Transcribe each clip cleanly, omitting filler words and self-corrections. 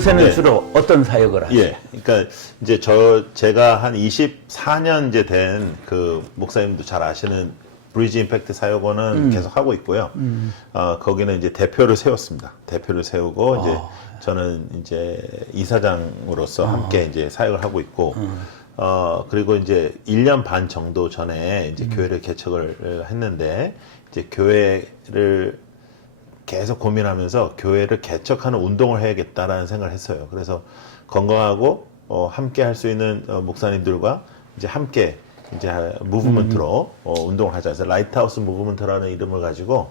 요새는 네. 주로 어떤 사역을 하세요? 예. 그러니까 이제 제가 한 24년 이제 된 그 목사님도 잘 아시는 브리지 임팩트 사역원은 계속 하고 있고요. 거기는 이제 대표를 세웠습니다. 대표를 세우고 이제 저는 이제 이사장으로서 함께 이제 사역을 하고 있고 그리고 이제 1년 반 정도 전에 이제 교회를 개척을 했는데 이제 교회를 계속 고민하면서 교회를 개척하는 운동을 해야겠다라는 생각을 했어요. 그래서 건강하고 함께 할 수 있는 목사님들과 이제 함께 이제 무브먼트로 운동을 하자. 그래서 라이트하우스 무브먼트라는 이름을 가지고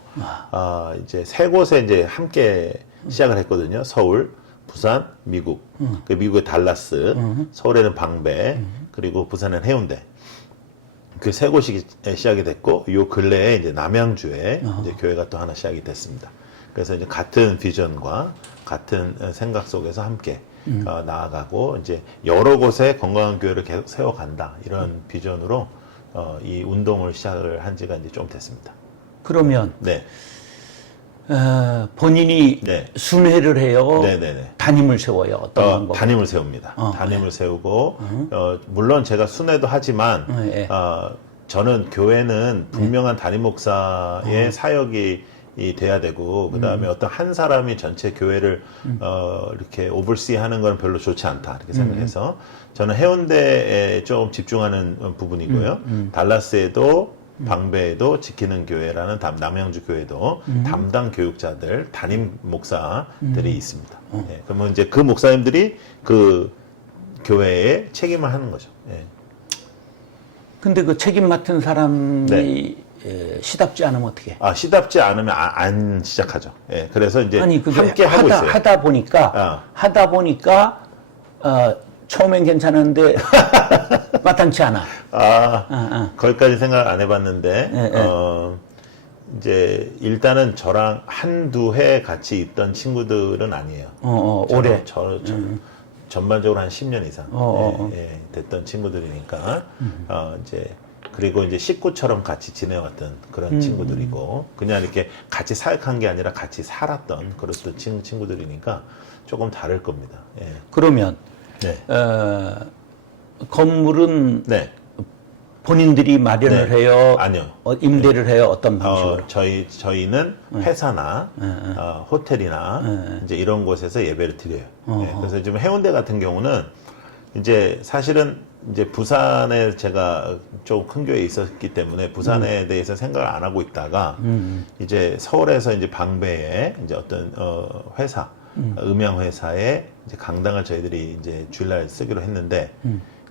이제 세 곳에 이제 함께 시작을 했거든요. 서울, 부산, 미국. 그 미국의 달라스, 서울에는 방배, 그리고 부산은 해운대. 그 세 곳이 시작이 됐고, 요 근래에 이제 남양주에 이제 교회가 또 하나 시작이 됐습니다. 그래서 이제 같은 비전과 같은 생각 속에서 함께 나아가고 이제 여러 곳에 건강한 교회를 계속 세워간다 이런 비전으로 이 운동을 시작을 한 지가 이제 좀 됐습니다. 그러면 네, 본인이 네. 순회를 해요? 네네네. 담임을 세워요? 어떤 방법? 담임을 세웁니다. 담임을 세우고 물론 제가 순회도 하지만 저는 교회는 분명한 담임 목사의 사역이 돼야 되고 그다음에 어떤 한 사람이 전체 교회를 이렇게 오버시하는 건 별로 좋지 않다 이렇게 생각해서 저는 해운대에 좀 집중하는 부분이고요. 달라스에도 방배에도 지키는 교회라는 남양주 교회도 담당 교육자들 담임 목사들이 있습니다. 예, 그러면 이제 그 목사님들이 그 교회에 책임을 하는 거죠. 예. 근데 그 책임 맡은 사람이 네. 시답지 않으면 어떻게 해? 시답지 않으면 안 시작하죠. 예, 그래서 이제 아니, 그게 함께 하고 있어요. 하다 보니까 처음엔 괜찮은데 마땅치 않아. 거기까지 생각 안 해봤는데, 이제 일단은 저랑 한두 해 같이 있던 친구들은 아니에요. 오래. 전반적으로 한 10년 이상 됐던 친구들이니까, 이제 그리고 이제 식구처럼 같이 지내왔던 그런 친구들이고 그냥 이렇게 같이 사역한 게 아니라 같이 살았던 그런 친구들이니까 조금 다를 겁니다. 예. 그러면 네. 건물은 네. 본인들이 마련을 네. 해요? 아니요. 임대를 해요? 어떤 방식으로? 저희는 회사나 호텔이나 이제 이런 곳에서 예배를 드려요. 예. 그래서 지금 해운대 같은 경우는 이제 사실은 이제 부산에 제가 좀 큰 교회에 있었기 때문에 부산에 대해서 생각을 안 하고 있다가 이제 서울에서 이제 방배에 이제 어떤 회사 음향 회사에 이제 강당을 저희들이 이제 주일날 쓰기로 했는데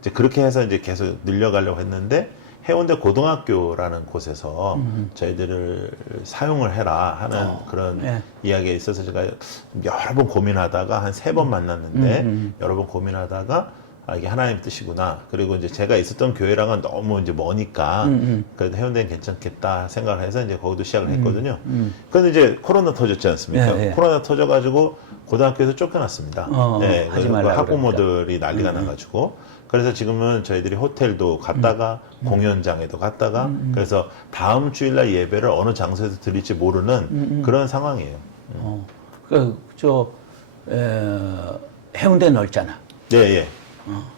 이제 그렇게 해서 이제 계속 늘려가려고 했는데 해운대 고등학교라는 곳에서 저희들을 사용을 해라 하는 그런 이야기에 있어서 제가 여러 번 고민하다가 한 3번 만났는데 여러 번 고민하다가 이게 하나님 뜻이구나. 그리고 이제 제가 있었던 교회랑은 너무 이제 머니까 그래도 해운대는 괜찮겠다 생각을 해서 이제 거기도 시작을 했거든요. 그런데 이제 코로나 터졌지 않습니까? 코로나 터져가지고 고등학교에서 쫓겨났습니다. 하지 말라 학부모들이 난리가 나가지고 그래서 지금은 저희들이 호텔도 갔다가 공연장에도 갔다가 그래서 다음 주일날 예배를 어느 장소에서 드릴지 모르는 그런 상황이에요. 해운대 넓잖아. 예.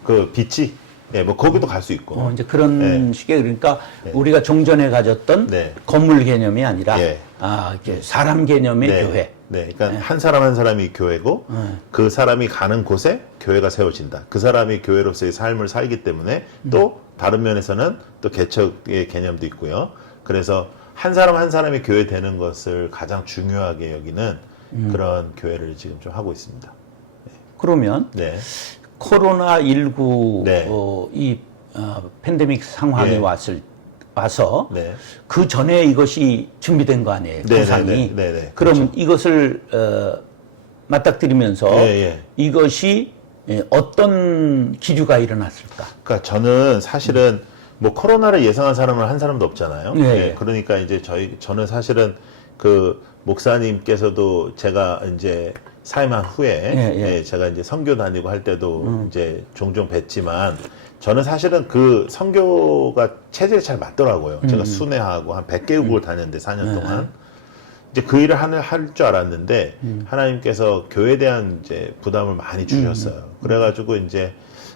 그 비치, 뭐 거기도 갈 수 있고. 이제 그런 식의 그러니까 우리가 종전에 가졌던 건물 개념이 아니라 이렇게 사람 개념의 교회. 네, 그러니까 한 사람 한 사람이 교회고 그 사람이 가는 곳에 교회가 세워진다. 그 사람이 교회로서의 삶을 살기 때문에 또 다른 면에서는 또 개척의 개념도 있고요. 그래서 한 사람 한 사람이 교회 되는 것을 가장 중요하게 여기는 그런 교회를 지금 좀 하고 있습니다. 그러면 코로나19 이 팬데믹 상황이 와서 그 전에 이것이 준비된 거 아니에요? 보상이. 그럼 그렇죠. 이것을 맞닥뜨리면서 이것이 어떤 기류가 일어났을까? 그러니까 저는 사실은 뭐 코로나를 예상한 사람은 한 사람도 없잖아요. 그러니까 이제 저는 사실은 그 목사님께서도 제가 이제 사임한 후에 제가 이제 선교 다니고 할 때도 이제 종종 뵀지만 저는 사실은 그 선교가 체질에 잘 맞더라고요. 제가 순회하고 한 100개국을 다녔는데 4년 동안 이제 그 일을 할 줄 알았는데 하나님께서 교회에 대한 이제 부담을 많이 주셨어요. 그래가지고 이제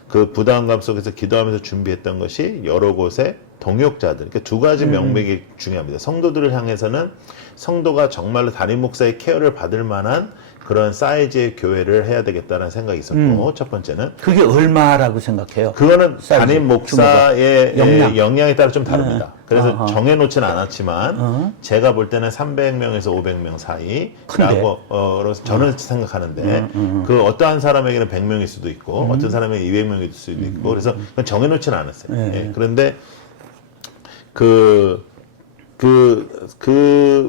그 부담감 속에서 기도하면서 준비했던 것이 여러 곳에 동역자들, 그러니까 두 가지 명맥이 중요합니다. 성도들을 향해서는 성도가 정말로 담임 목사의 케어를 받을 만한 그런 사이즈의 교회를 해야 되겠다는 생각이 있었고, 첫 번째는 그게 얼마라고 생각해요? 그거는 사이즈, 담임 목사의 역량. 역량에 따라 좀 다릅니다. 그래서 정해놓지는 않았지만 제가 볼 때는 300명에서 500명 사이라고 저는 생각하는데 그 어떠한 사람에게는 100명일 수도 있고 어떤 사람에게 200명일 수도 있고 그래서 그건 정해놓지는 않았어요. 예. 그런데 그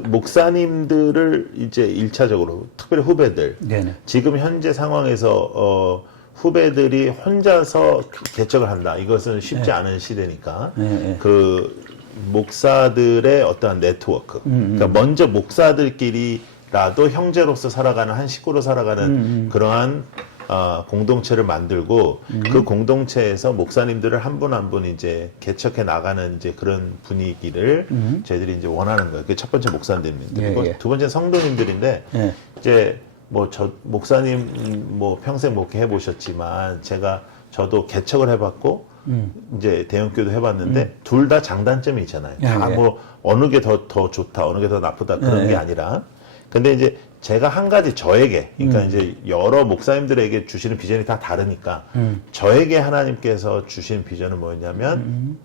목사님들을 이제 1차적으로, 특별히 후배들, 네네. 지금 현재 상황에서, 후배들이 혼자서 개척을 한다. 이것은 쉽지 않은 시대니까, 그 목사들의 어떠한 네트워크. 그러니까 먼저 목사들끼리라도 형제로서 살아가는, 한 식구로 살아가는 그러한 공동체를 만들고 그 공동체에서 목사님들을 한 분 한 분 이제 개척해 나가는 이제 그런 분위기를 저희들이 이제 원하는 거예요. 그게 첫 번째 목사님들인데 그리고 두 번째 성도님들인데 이제 뭐 저 목사님 뭐 평생 목회해 보셨지만 저도 개척을 해봤고 이제 대형교도 해봤는데 둘 다 장단점이 있잖아요. 다 뭐 어느 게 더 좋다, 어느 게 더 나쁘다 그런 게 아니라 근데 이제 제가 한 가지 저에게, 그러니까 이제 여러 목사님들에게 주시는 비전이 다 다르니까, 저에게 하나님께서 주신 비전은 뭐였냐면,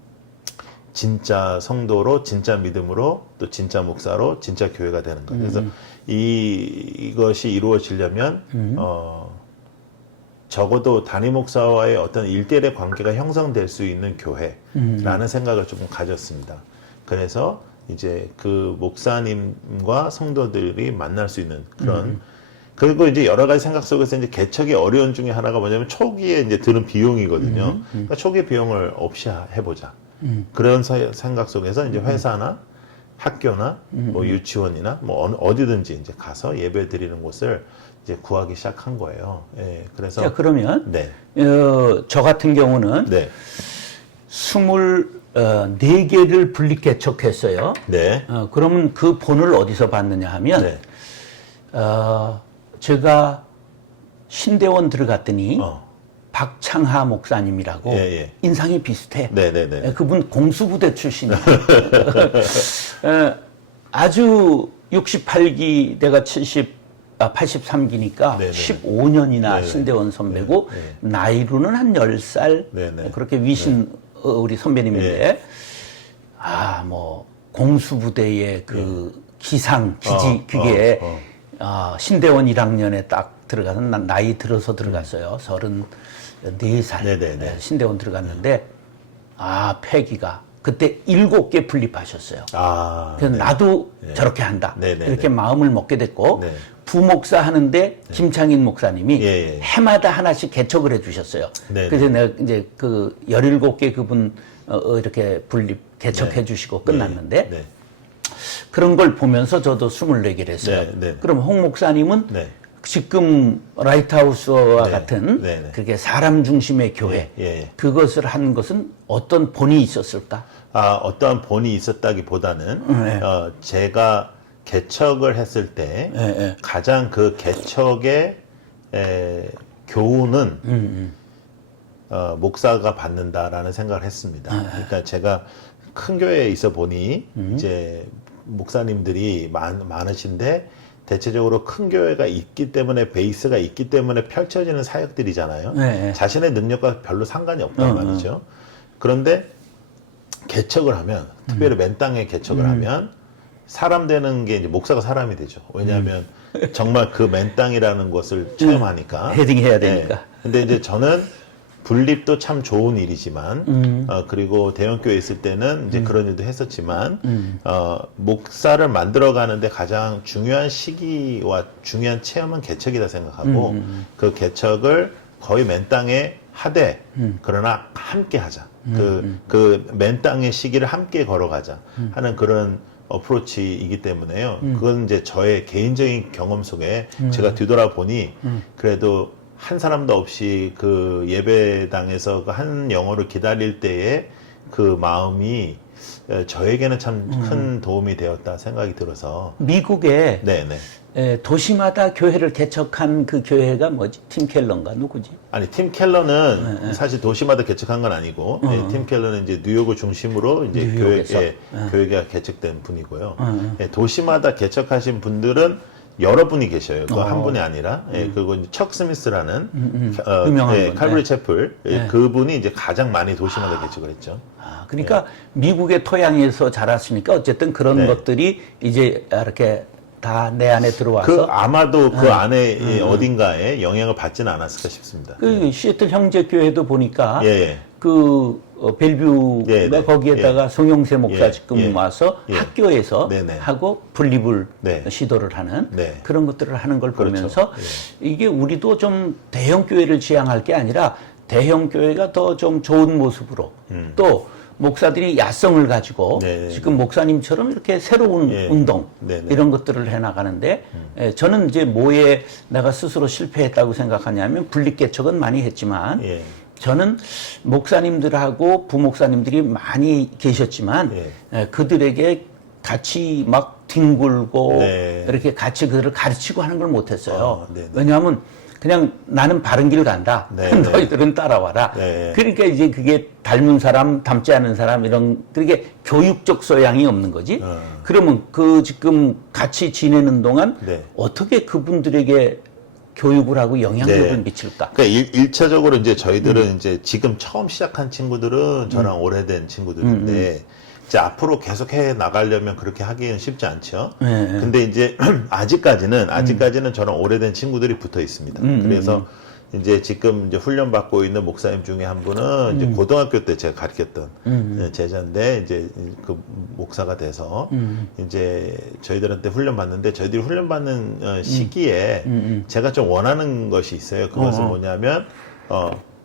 진짜 성도로, 진짜 믿음으로, 또 진짜 목사로, 진짜 교회가 되는 거예요. 그래서 이것이 이루어지려면, 적어도 담임 목사와의 어떤 1대1의 관계가 형성될 수 있는 교회라는 생각을 조금 가졌습니다. 그래서 이제 그 목사님과 성도들이 만날 수 있는 그런 그리고 이제 여러 가지 생각 속에서 이제 개척의 어려운 중에 하나가 뭐냐면 초기에 이제 드는 비용이거든요. 그러니까 초기 비용을 없이 해보자. 그런 생각 속에서 이제 회사나 학교나 뭐 유치원이나 뭐 어디든지 이제 가서 예배 드리는 곳을 이제 구하기 시작한 거예요. 예, 그래서 자, 그러면 네. 저 같은 경우는 네. 24개를 분립 개척했어요. 네. 그러면 그 본을 어디서 봤느냐 하면, 네. 제가 신대원 들어갔더니, 박창하 목사님이라고 인상이 비슷해. 네네네. 그분 공수부대 출신이에요. 아주 68기, 내가 83기니까 15년이나 신대원 선배고, 나이로는 한 10살, 그렇게 위신 우리 선배님인데, 뭐, 공수부대의 그 기상, 기지, 그게, 신대원 1학년에 딱 들어가서, 난 나이 들어서 들어갔어요. 34살. 신대원 들어갔는데, 폐기가. 그때 7개 분립하셨어요. 그래서 나도 저렇게 한다. 이렇게 마음을 먹게 됐고, 부목사 하는데 김창인 목사님이 해마다 하나씩 개척을 해주셨어요. 그래서 내가 이제 그 17개 그분 이렇게 분립 개척해 주시고 끝났는데 그런 걸 보면서 저도 24개를 했어요. 그럼 홍 목사님은 지금 라이트하우스와 같은 그렇게 사람 중심의 교회 그것을 한 것은 어떤 본이 있었을까? 어떠한 본이 있었다기보다는 제가 개척을 했을 때 가장 그 개척의 교훈은 목사가 받는다라는 생각을 했습니다. 그러니까 제가 큰 교회에 있어 보니 이제 목사님들이 많으신데 대체적으로 큰 교회가 있기 때문에 베이스가 있기 때문에 펼쳐지는 사역들이잖아요. 자신의 능력과 별로 상관이 없단 말이죠. 그런데 개척을 하면 특별히 맨 땅에 개척을 하면 사람 되는 게 이제 목사가 사람이 되죠. 왜냐하면 정말 그 맨 땅이라는 것을 체험하니까. 헤딩해야 되니까. 근데 이제 저는 분립도 참 좋은 일이지만, 그리고 대형교회에 있을 때는 이제 그런 일도 했었지만, 목사를 만들어가는데 가장 중요한 시기와 중요한 체험은 개척이다 생각하고, 그 개척을 거의 맨 땅에 하되, 그러나 함께 하자. 그 맨 땅의 시기를 함께 걸어가자 하는 그런 어프로치이기 때문에요. 그건 이제 저의 개인적인 경험 속에 제가 뒤돌아보니 그래도 한 사람도 없이 그 예배당에서 그 한 영혼을 기다릴 때에 그 마음이 저에게는 참 큰 도움이 되었다 생각이 들어서. 미국에 네네. 도시마다 교회를 개척한 그 교회가 뭐지? 팀 켈러인가 누구지? 아니, 팀 켈러는 사실 도시마다 개척한 건 아니고, 팀 켈러는 이제 뉴욕을 중심으로 이제 뉴욕에서? 교회가 개척된 분이고요. 도시마다 개척하신 분들은 여러 분이 계셔요. 그 한 분이 아니라. 그리고 이제 척 스미스라는 유명한 분. 칼브리 채플 그분이 이제 가장 많이 도시마다 개척을 했죠. 그러니까 미국의 토양에서 자랐으니까 어쨌든 그런 것들이 이제 이렇게 다 내 안에 들어와서 아마도 그 안에 어딘가에 영향을 받지는 않았을까 싶습니다. 그 시애틀 형제교회도 보니까 예. 벨뷰가 네, 네. 거기에다가 송영세 목사 예, 지금 예. 와서 예. 학교에서 네네. 하고 분립을 네. 시도를 하는 네. 그런 것들을 하는 걸 그렇죠. 보면서 이게 우리도 좀 대형 교회를 지향할 게 아니라 대형 교회가 더 좀 좋은 모습으로 또 목사들이 야성을 가지고 네. 지금 목사님처럼 이렇게 새로운 예. 운동 네. 이런 것들을 해나가는데 저는 이제 뭐에 내가 스스로 실패했다고 생각하냐면 분립개척은 많이 했지만 예. 저는 목사님들하고 부목사님들이 많이 계셨지만 그들에게 같이 막 뒹굴고 네. 이렇게 같이 그들을 가르치고 하는 걸 못했어요. 네네. 왜냐하면 그냥 나는 바른 길 간다. 네, 너희들은 따라와라. 네. 그러니까 이제 그게 닮은 사람, 닮지 않은 사람 이런 그게 교육적 소양이 없는 거지. 그러면 그 지금 같이 지내는 동안 네. 어떻게 그분들에게 교육을 하고 영향력을 네. 미칠까? 그러니까 일차적으로 이제 저희들은 이제 지금 처음 시작한 친구들은 저랑 오래된 친구들인데 이제 앞으로 계속 해 나가려면 그렇게 하기는 쉽지 않죠. 근데 이제 아직까지는 저랑 오래된 친구들이 붙어 있습니다. 그래서 이제 지금 이제 훈련 받고 있는 목사님 중에 한 분은 이제 고등학교 때 제가 가르쳤던 제자인데 이제 그 목사가 돼서 이제 저희들한테 훈련 받는데 저희들이 훈련 받는 시기에 제가 좀 원하는 것이 있어요. 그것은 뭐냐면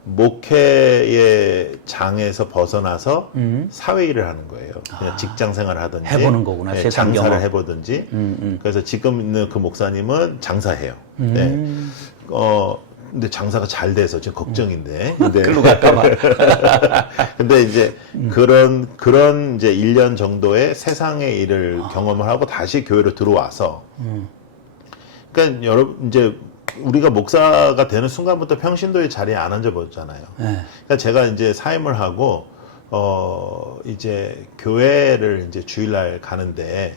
목회의 장에서 벗어나서 사회일을 하는 거예요. 그냥 직장 생활을 하든지 해보는 거구나. 네, 세상 장사를 경험. 해보든지. 그래서 지금 있는 그 목사님은 장사해요. 네. 근데 장사가 잘 돼서 지금 걱정인데. 근데 글로 갈까봐. 근데 이제 그런 이제 1년 정도의 세상의 일을 경험을 하고 다시 교회로 들어와서 그러니까 여러분 이제 우리가 목사가 되는 순간부터 평신도의 자리에 안 앉아보잖아요. 그러니까 제가 이제 사임을 하고 이제 교회를 이제 주일날 가는데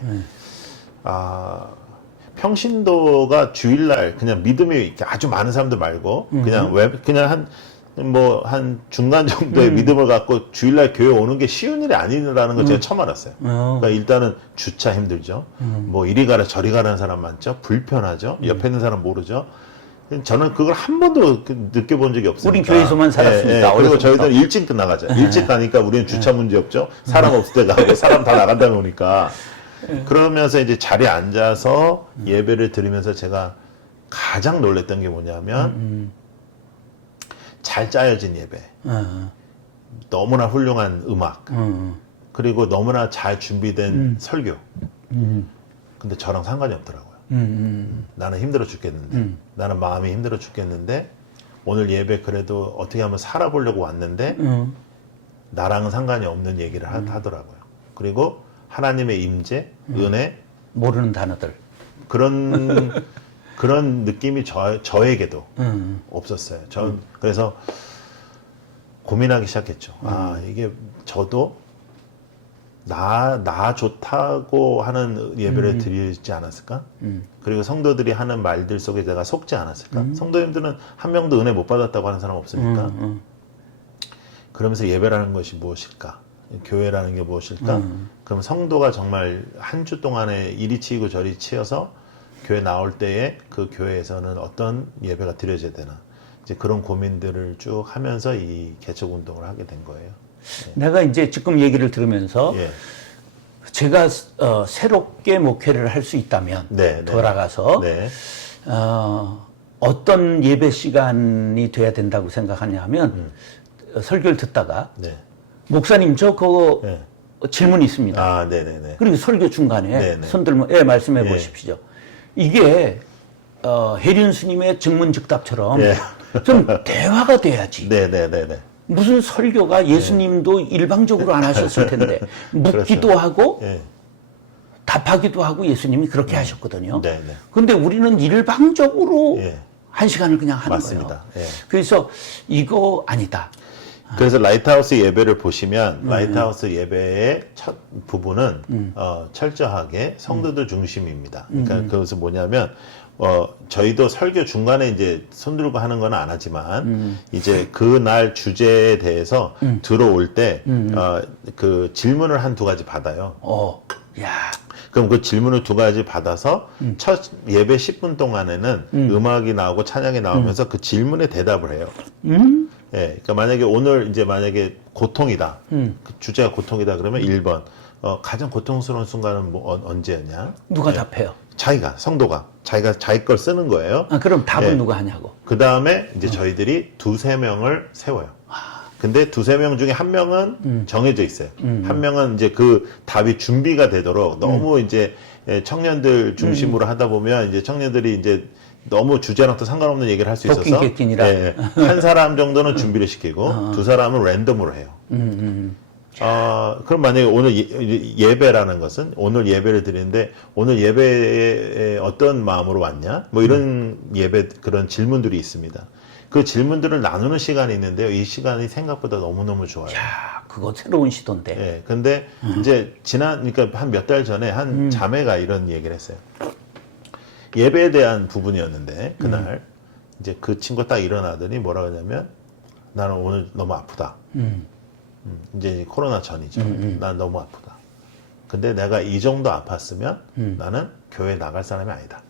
평신도가 주일날 그냥 믿음이 이렇게 아주 많은 사람들 말고 그냥 한 중간 정도의 믿음을 갖고 주일날 교회 오는 게 쉬운 일이 아니라는 걸 제가 처음 알았어요. 그러니까 일단은 주차 힘들죠. 뭐 이리 가라 저리 가라는 사람 많죠. 불편하죠. 옆에 있는 사람 모르죠. 저는 그걸 한 번도 느껴본 적이 없으니까. 우린 교회에서만 살았으니까. 그리고 저희들은 일찍 나가죠. 일찍 가니까 우리는 주차 문제 없죠. 사람 없을 때 가고 사람 다 나간 다음에 오니까. 그러면서 이제 자리에 앉아서 예배를 드리면서 제가 가장 놀랬던 게 뭐냐면 잘 짜여진 예배, 너무나 훌륭한 음악, 그리고 너무나 잘 준비된 설교. 근데 저랑 상관이 없더라고요. 나는 힘들어 죽겠는데, 나는 마음이 힘들어 죽겠는데, 오늘 예배 그래도 어떻게 하면 살아보려고 왔는데, 나랑은 상관이 없는 얘기를 하더라고요. 그리고 하나님의 임재, 은혜, 모르는 단어들. 그런 느낌이 저에게도 없었어요. 그래서 고민하기 시작했죠. 이게 저도 나 좋다고 하는 예배를 드리지 않았을까? 그리고 성도들이 하는 말들 속에 내가 속지 않았을까? 성도님들은 한 명도 은혜 못 받았다고 하는 사람 없으니까. 그러면서 예배라는 것이 무엇일까? 교회라는 게 무엇일까? 그럼 성도가 정말 한 주 동안에 이리 치이고 저리 치여서 교회 나올 때에 그 교회에서는 어떤 예배가 드려져야 되나? 이제 그런 고민들을 쭉 하면서 이 개척 운동을 하게 된 거예요. 내가 이제 지금 얘기를 들으면서 제가 새롭게 목회를 할 수 있다면 돌아가서 어떤 예배 시간이 돼야 된다고 생각하냐면 설교를 듣다가 목사님 저 그거 질문이 있습니다. 그리고 설교 중간에 손 들면 말씀해 보십시오. 이게 혜륜 스님의 증문즉답처럼 좀 대화가 돼야지. 무슨 설교가 예수님도 일방적으로 안 하셨을 텐데 묻기도 그렇죠. 하고 예. 답하기도 하고 예수님이 그렇게 하셨거든요. 네, 네. 그런데 우리는 일방적으로 예. 1시간을 그냥 하는 맞습니다. 거예요. 예. 그래서 이거 아니다. 그래서 라이트하우스 예배를 보시면 라이트하우스 예배의 첫 부분은 철저하게 성도들 중심입니다. 그러니까 그것은 뭐냐면 저희도 설교 중간에 이제 손 들고 하는 건 안 하지만 이제 그날 주제에 대해서 들어올 때 그 질문을 한 두 가지 받아요. 야. 그럼 그 질문을 두 가지 받아서 첫 예배 10분 동안에는 음악이 나오고 찬양이 나오면서 그 질문에 대답을 해요. 예, 그러니까 만약에 오늘 이제 만약에 고통이다. 그 주제가 고통이다 그러면 1번. 가장 고통스러운 순간은 뭐 언제였냐? 누가 답해요? 자기가 성도가 자기 걸 쓰는 거예요. 그럼 답은 예. 누가 하냐고. 그 다음에 이제 저희들이 두세 명을 세워요. 근데 두세 명 중에 한 명은 정해져 있어요. 한 명은 이제 그 답이 준비가 되도록 너무 이제 청년들 중심으로 하다 보면 이제 청년들이 이제 너무 주제랑 또 상관없는 얘기를 할 수 있어서 도끼객진이라. 예, 한 사람 정도는 준비를 시키고 두 사람은 랜덤으로 해요. 그럼 만약에 오늘 예배라는 것은 오늘 예배를 드리는데 오늘 예배에 어떤 마음으로 왔냐? 뭐 이런 예배 그런 질문들이 있습니다. 그 질문들을 나누는 시간이 있는데요. 이 시간이 생각보다 너무너무 좋아요. 야, 그거 새로운 시도인데. 예. 근데 이제 그러니까 한 몇 달 전에 한 자매가 이런 얘기를 했어요. 예배에 대한 부분이었는데 그날 이제 그 친구 딱 일어나더니 뭐라 그러냐면 나는 오늘 너무 아프다. 이제 코로나 전이죠. 난 너무 아프다. 근데 내가 이 정도 아팠으면 나는 교회 나갈 사람이 아니다.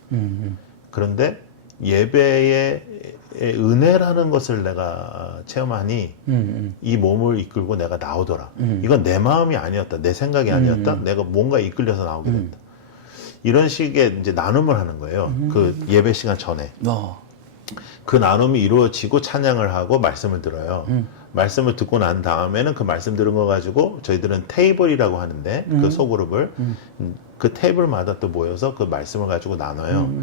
그런데 예배의 은혜라는 것을 내가 체험하니 이 몸을 이끌고 내가 나오더라. 이건 내 마음이 아니었다. 내 생각이 아니었다. 내가 뭔가 이끌려서 나오게 됐다. 이런 식의 이제 나눔을 하는 거예요. 그 예배 시간 전에. 그 나눔이 이루어지고 찬양을 하고 말씀을 들어요. 말씀을 듣고 난 다음에는 그 말씀 들은 거 가지고 저희들은 테이블이라고 하는데 그 소그룹을 그 테이블마다 또 모여서 그 말씀을 가지고 나눠요.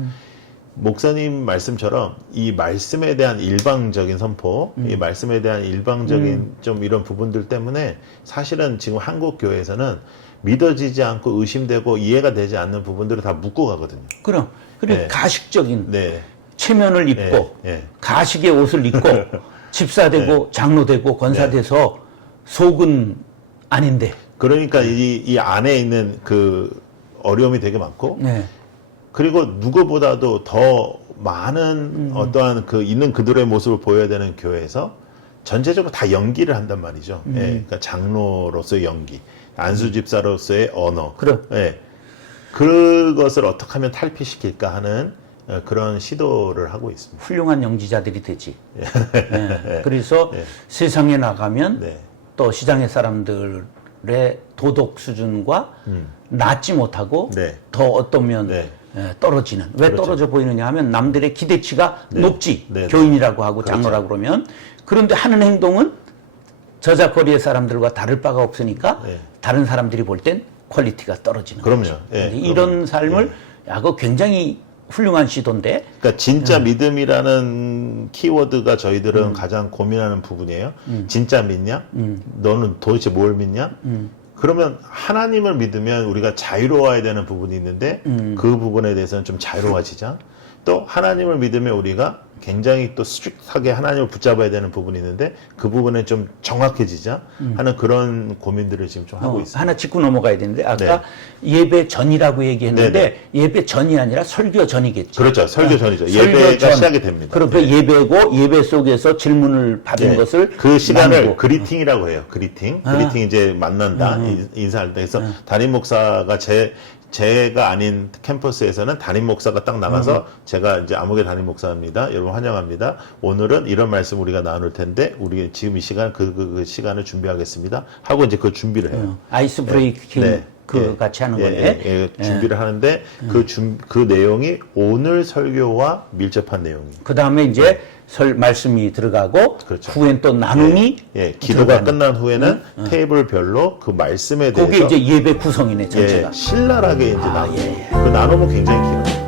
목사님 말씀처럼 이 말씀에 대한 일방적인 선포, 이 말씀에 대한 일방적인 좀 이런 부분들 때문에 사실은 지금 한국 교회에서는 믿어지지 않고 의심되고 이해가 되지 않는 부분들을 다 묶고 가거든요. 그럼 그리고 네. 가식적인 네. 체면을 입고 네. 가식의 옷을 입고 집사되고 장로되고 권사돼서 속은 아닌데. 그러니까 이 안에 있는 그 어려움이 되게 많고 그리고 누구보다도 더 많은 어떠한 그 있는 그들의 모습을 보여야 되는 교회에서 전체적으로 다 연기를 한단 말이죠. 예, 그러니까 장로로서의 연기, 안수 집사로서의 언어. 예, 그것을 어떻게 하면 탈피시킬까 하는 그런 시도를 하고 있습니다. 훌륭한 영지자들이 되지. 그래서 세상에 나가면 또 시장의 사람들의 도덕 수준과 낮지 못하고 더 어떠면 떨어지는. 왜 그렇죠. 떨어져 보이느냐 하면 남들의 기대치가 높지. 교인이라고 하고 장로라고 그러면. 그런데 하는 행동은 저작거리의 사람들과 다를 바가 없으니까 다른 사람들이 볼 땐 퀄리티가 떨어지는 거죠. 이런 삶을 그거 굉장히 훌륭한 시도인데. 그러니까 진짜 믿음이라는 키워드가 저희들은 가장 고민하는 부분이에요. 진짜 믿냐? 너는 도대체 뭘 믿냐? 그러면 하나님을 믿으면 우리가 자유로워야 되는 부분이 있는데 그 부분에 대해서는 좀 자유로워지자. 또 하나님을 믿으면 우리가 굉장히 또 스트릭트하게 하나님을 붙잡아야 되는 부분이 있는데 그 부분에 좀 정확해지자 하는 그런 고민들을 지금 좀 하고 있습니다. 하나 짚고 넘어가야 되는데 아까 예배 전이라고 얘기했는데 예배 전이 아니라 설교 전이겠죠. 그렇죠. 설교 전이죠. 예배가 시작이 됩니다. 그럼 그 예배고 예배 속에서 질문을 받은 것을 그 시간을 나누고. 그리팅이라고 해요. 그리팅 이제 만난다 인사할 때. 그래서 담임 목사가 제가 아닌 캠퍼스에서는 담임 목사가 딱 나가서 제가 이제 암흑의 담임 목사입니다. 여러분 환영합니다. 오늘은 이런 말씀 우리가 나눌 텐데 우리 지금 이 시간 그 시간을 준비하겠습니다. 하고 이제 그 준비를 해요. 아이스 브레이킹 같이 하는 거네. 준비를 하는데 그 내용이 오늘 설교와 밀접한 내용이에요. 그 다음에 이제 말씀이 들어가고 그렇죠. 후엔 또 나눔이 기도가 끝난 후에는 테이블별로 그 말씀에 대해서 그게 이제 예배 구성이네 전체가. 신랄하게 이제 나누고 그 나눔은 굉장히 길어요.